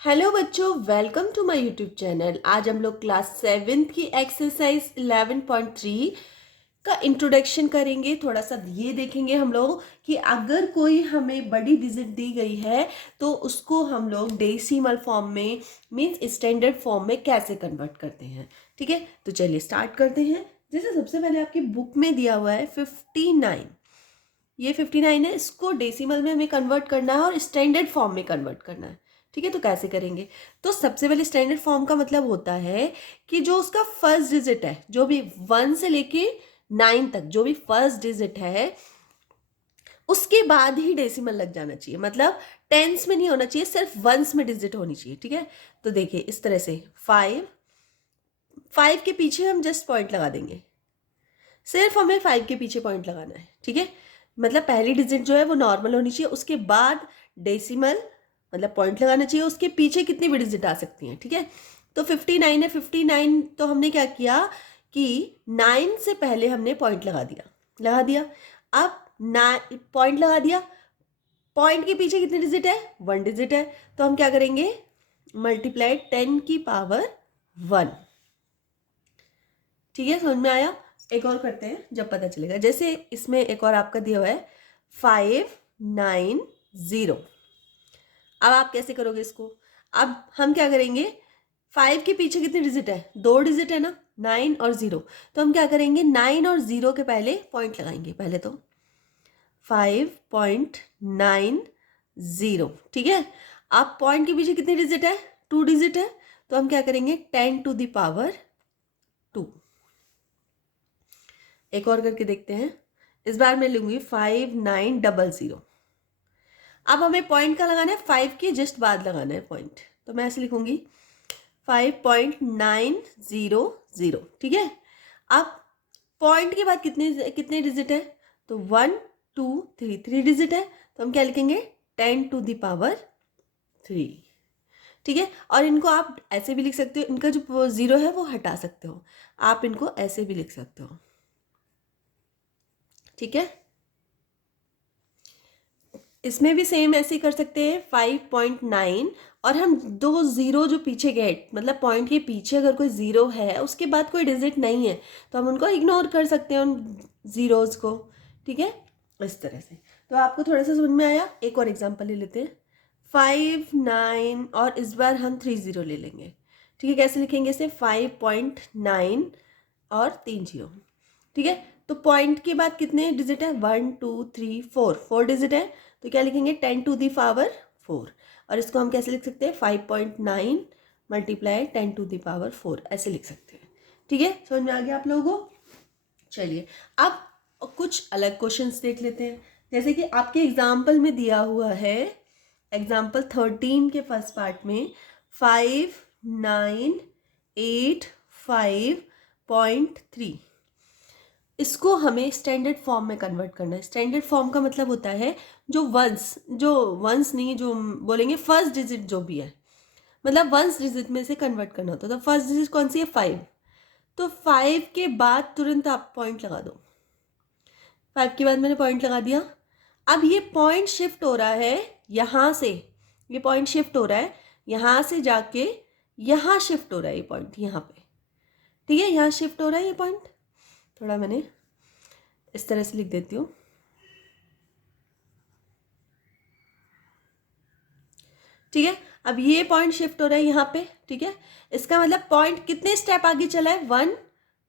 Hello बच्चों, welcome to my YouTube channel. आज हम लोग क्लास 7th की एक्सरसाइज 11.3 का इंट्रोडक्शन करेंगे। थोड़ा सा ये देखेंगे हम लोग कि अगर कोई हमें बड़ी डिजिट दी गई है तो उसको हम लोग डेसिमल फॉर्म में मीन्स स्टैंडर्ड फॉर्म में कैसे कन्वर्ट करते हैं। ठीक है, तो चलिए स्टार्ट करते हैं। जैसे सबसे पहले आपकी बुक में दिया हुआ है 59। ये 59 है, इसको डेसिमल में हमें कन्वर्ट करना है और स्टैंडर्ड फॉर्म में कन्वर्ट करना है। ठीक है, तो कैसे करेंगे? तो सबसे पहले स्टैंडर्ड फॉर्म का मतलब होता है कि जो उसका फर्स्ट डिजिट है, जो भी 1 से लेके 9 तक जो भी फर्स्ट डिजिट है उसके बाद ही डेसिमल लग जाना चाहिए। मतलब टेंस में नहीं होना चाहिए, सिर्फ वंस में डिजिट होनी चाहिए। ठीक है, तो देखिए इस तरह से 5 के पीछे हम जस्ट पॉइंट लगा देंगे। सिर्फ हमें 5 के पीछे पॉइंट लगाना है। ठीक है, मतलब पहली डिजिट जो है वो नॉर्मल होनी चाहिए, उसके बाद डेसिमल मतलब पॉइंट लगाना चाहिए, उसके पीछे कितनी भी डिजिट आ सकती हैं। ठीक है, तो 59 है। 59 तो हमने क्या किया कि 9 से पहले हमने पॉइंट लगा दिया। अब पॉइंट लगा दिया, पॉइंट के पीछे कितनी डिजिट है? 1 डिजिट है, तो हम क्या करेंगे? मल्टीप्लाई 10 की पावर 1। ठीक है, समझ में आया? एक और करते हैं जब पता चलेगा। जैसे इसमें एक और आपका दिया हुआ है 590। अब आप कैसे करोगे इसको? अब हम क्या करेंगे? 5 के पीछे कितनी डिजिट है? 2 डिजिट है ना, 9 और 0। तो हम क्या करेंगे? 9 और 0 के पहले पॉइंट लगाएंगे। पहले तो 5.90। ठीक है, अब पॉइंट के पीछे कितनी डिजिट है? 2 डिजिट है, तो हम क्या करेंगे? 10 टू द पावर 2। एक और करके देखते हैं। इस बार मैं लूंगी 5900। अब हमें पॉइंट का लगाना है, 5 के जस्ट बाद लगाना है पॉइंट, तो मैं ऐसे लिखूंगी 5.900। ठीक है, अब पॉइंट के बाद कितने कितने डिजिट है? तो 1 2 3 डिजिट है, तो हम क्या लिखेंगे? 10 टू द पावर 3। ठीक है, और इनको आप ऐसे भी लिख सकते हो, इनका जो 0 है वो हटा सकते हो, आप इनको ऐसे भी लिख सकते हो। ठीक है, इसमें भी सेम ऐसे ही कर सकते हैं 5.9। और हम 2 0 जो पीछे गए, मतलब पॉइंट के पीछे अगर कोई 0 है उसके बाद कोई डिजिट नहीं है तो हम उनको इग्नोर कर सकते हैं, उन जीरोज को। ठीक है, इस तरह से। तो आपको थोड़ा सा समझ में आया? एक और एग्जांपल ले लेते हैं। 5 9 और इस बार हम 3 0 ले लेंगे। ठीक है, कैसे लिखेंगे इसे? 5.9 और 3 0। ठीक है, तो पॉइंट के बाद कितने डिजिट है? 1 2 3 4 डिजिट है, तो क्या लिखेंगे? 10 टू दी पावर 4। और इसको हम कैसे लिख सकते हैं? 5.9 मल्टीप्लाई 10 टू दी पावर 4, ऐसे लिख सकते हैं। ठीक है, समझ में आ गया आप लोगों को? चलिए अब कुछ अलग क्वेश्चंस देख लेते हैं। जैसे कि आपके एग्जाम्पल में दिया हुआ है, एग्जाम्पल 13 के फर्स्ट पार्ट में 5985.3। इसको हमें स्टैंडर्ड फॉर्म में कन्वर्ट करना है। स्टैंडर्ड फॉर्म का मतलब होता है जो वंस नहीं, जो बोलेंगे फर्स्ट डिजिट जो भी है, मतलब वंस डिजिट में से कन्वर्ट करना होता है। तो फर्स्ट डिजिट कौन सी है? 5। तो 5 के बाद तुरंत आप पॉइंट लगा दो। 5 के बाद मैंने पॉइंट लगा दिया। अब ये पॉइंट शिफ्ट हो रहा है यहाँ से, ये पॉइंट शिफ्ट हो रहा है यहाँ से जाके यहाँ शिफ्ट हो रहा है ये पॉइंट यहाँ पे। ठीक है, यहाँ शिफ्ट हो रहा है ये पॉइंट। थोड़ा मैंने इस तरह से लिख देती हूँ। ठीक है, अब ये पॉइंट शिफ्ट हो रहा है यहाँ पे। ठीक है, इसका मतलब पॉइंट कितने स्टेप आगे चला है? 1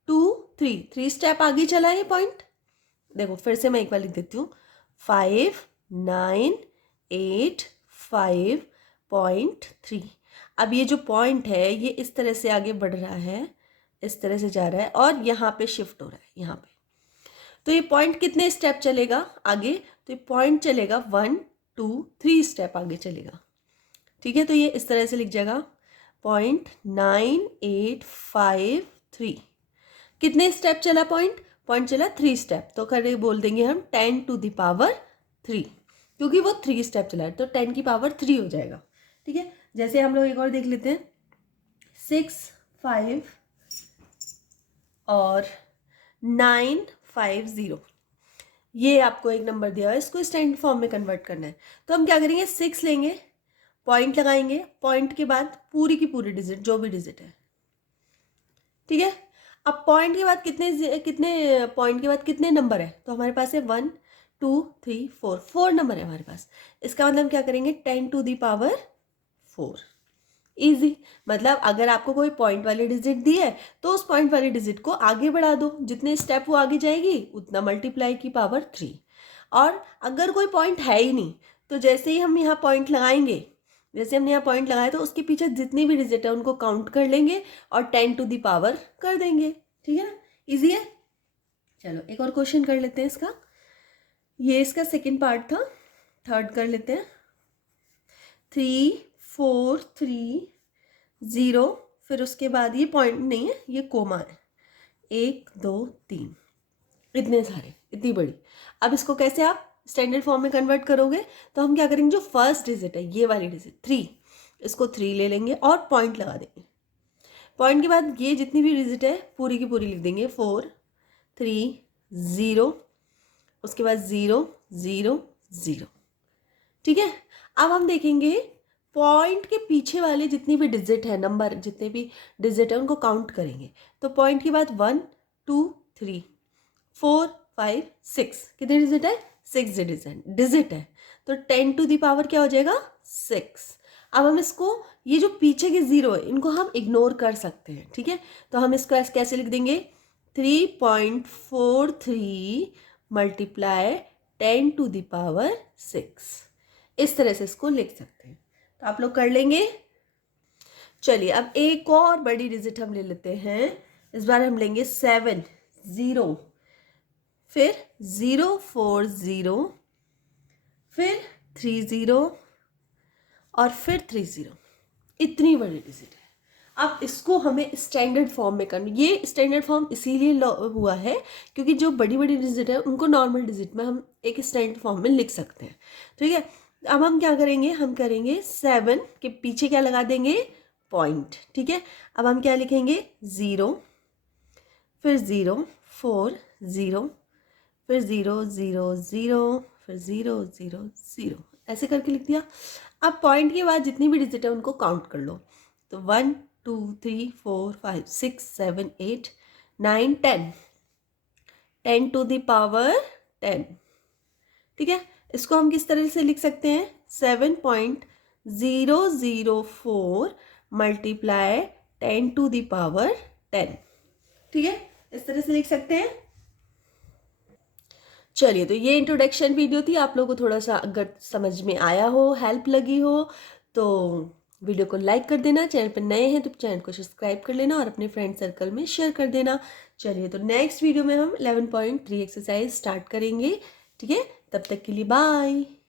2 3 स्टेप आगे चला है ये पॉइंट। देखो फिर से मैं एक बार लिख देती हूँ। 5985.3। अब ये जो पॉइंट है ये इस तरह से आगे बढ़ रहा है, इस तरह से जा रहा है और यहाँ पे शिफ्ट हो रहा है यहाँ पे। तो ये पॉइंट कितने स्टेप चलेगा आगे? तो ये पॉइंट चलेगा 1 2 3 स्टेप आगे चलेगा। ठीक है, तो ये इस तरह से लिख जाएगा 0.9853। कितने स्टेप चला पॉइंट? पॉइंट चला 3 स्टेप, तो करे बोल देंगे हम 10 टू द पावर 3, क्योंकि वो 3 स्टेप चला है तो 10 की पावर 3 हो जाएगा। ठीक है, जैसे हम लोग एक और देख लेते हैं 6 5 और 950। ये आपको एक नंबर दिया है, इसको स्टैंडर्ड फॉर्म में कन्वर्ट करना है। तो हम क्या करेंगे? 6 लेंगे, पॉइंट लगाएंगे, पॉइंट के बाद पूरी की पूरी डिजिट, जो भी डिजिट है, ठीक है। अब पॉइंट के बाद कितने कितने पॉइंट के बाद कितने नंबर है, तो हमारे पास है 1 2 3 4, 4 नंबर है हमारे पास। इसका मतलब क्या करेंगे, 10⁴। इजी, मतलब अगर आपको कोई पॉइंट वाली डिजिट दी है तो उस पॉइंट वाली डिजिट को आगे बढ़ा दो, जितने स्टेप वो आगे जाएगी उतना मल्टीप्लाई की पावर 3। और अगर कोई पॉइंट है ही नहीं तो जैसे ही हम यहाँ पॉइंट लगाएंगे, जैसे हमने यहाँ पॉइंट लगाया तो उसके पीछे जितनी भी डिजिट है उनको काउंट कर लेंगे और 10⁴ कर देंगे, ठीक है ना, ईजी है। चलो एक और क्वेश्चन कर लेते हैं इसका, ये इसका सेकेंड पार्ट था, थर्ड कर लेते हैं। 3 4 3 0, फिर उसके बाद ये पॉइंट नहीं है, ये कोमा है, 1 2 3, इतने सारे, इतनी बड़ी। अब इसको कैसे आप स्टैंडर्ड फॉर्म में कन्वर्ट करोगे, तो हम क्या करेंगे, जो फर्स्ट डिजिट है ये वाली डिजिट 3, इसको 3 ले लेंगे और पॉइंट लगा देंगे। पॉइंट के बाद ये जितनी भी डिजिट है पूरी की पूरी लिख देंगे, 4 3 0, उसके बाद 0 0 0, ठीक है। अब हम देखेंगे पॉइंट के पीछे वाले जितनी भी डिजिट है, नंबर जितने भी डिजिट है उनको काउंट करेंगे। तो पॉइंट के बाद 1 2 3 4 5 6, कितने डिजिट है, 6 डिजिट है। तो 10⁴ क्या हो जाएगा, 6। अब हम इसको, ये जो पीछे के 0 है इनको हम इग्नोर कर सकते हैं, ठीक है। तो हम इसको ऐसे कैसे लिख देंगे, 3.43 मल्टीप्लाई 10⁶, इस तरह से इसको लिख सकते हैं। तो आप लोग कर लेंगे। चलिए अब एक और बड़ी डिजिट हम ले लेते हैं, इस बार हम लेंगे 7 0, फिर 0 4 0, फिर 3 0 और फिर 3 0, इतनी बड़ी डिजिट है। अब इसको हमें स्टैंडर्ड फॉर्म में करना, ये स्टैंडर्ड फॉर्म इसीलिए हुआ है क्योंकि जो बड़ी बड़ी डिजिट है उनको नॉर्मल डिजिट में हम एक स्टैंडर्ड फॉर्म में लिख सकते हैं, ठीक है। अब हम क्या करेंगे, हम करेंगे 7 के पीछे क्या लगा देंगे, पॉइंट, ठीक है। अब हम क्या लिखेंगे, 0, फिर 0 4 0, फिर 0 0 0, फिर 0 0 0, ऐसे करके लिख दिया। अब पॉइंट के बाद जितनी भी डिजिट है उनको काउंट कर लो, तो 1 2 3 4 5 6 7 8 9 10, 10⁻10, ठीक है। इसको हम किस तरह से लिख सकते हैं, 7.004 मल्टीप्लाई 10⁻10, ठीक है, इस तरह से लिख सकते हैं। चलिए, तो ये इंट्रोडक्शन वीडियो थी, आप लोगों को थोड़ा सा अगर समझ में आया हो, हेल्प लगी हो तो वीडियो को लाइक कर देना, चैनल पर नए हैं तो चैनल को सब्सक्राइब कर लेना और अपने फ्रेंड सर्कल में शेयर कर देना। चलिए, तो नेक्स्ट वीडियो में हम 11.3 एक्सरसाइज स्टार्ट करेंगे, ठीक है। तब तक के लिए बाय।